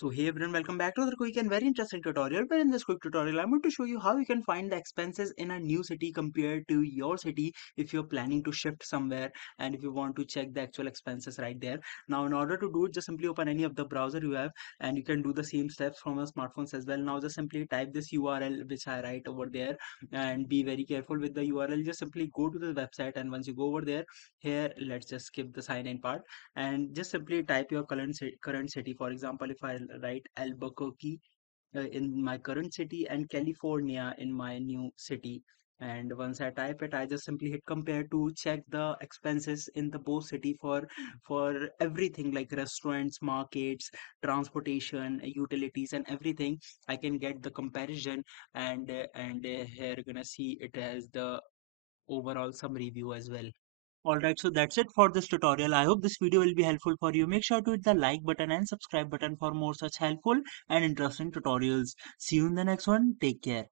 So hey everyone, welcome back to another quick and very interesting tutorial. Where in this quick tutorial, I'm going to show you how you can find the expenses in a new city compared to your city if you're planning to shift somewhere and if you want to check the actual expenses right there. Now, in order to do it, just simply open any of the browser you have, and you can do the same steps from your smartphones as well. Now, just simply type this URL which I write over there, and be very careful with the URL. Just simply go to the website, and once you go over there, here let's just skip the sign in part and just simply type your current city. For example, if I write Albuquerque in my current city and California in my new city, and once I type it, I just simply hit compare to check the expenses in the both city for everything like restaurants, markets, transportation, utilities, and everything. I can get the comparison, and here you're gonna see it as the overall summary view as well. Alright, so that's it for this tutorial. I hope this video will be helpful for you. Make sure to hit the like button and subscribe button for more such helpful and interesting tutorials. See you in the next one. Take care.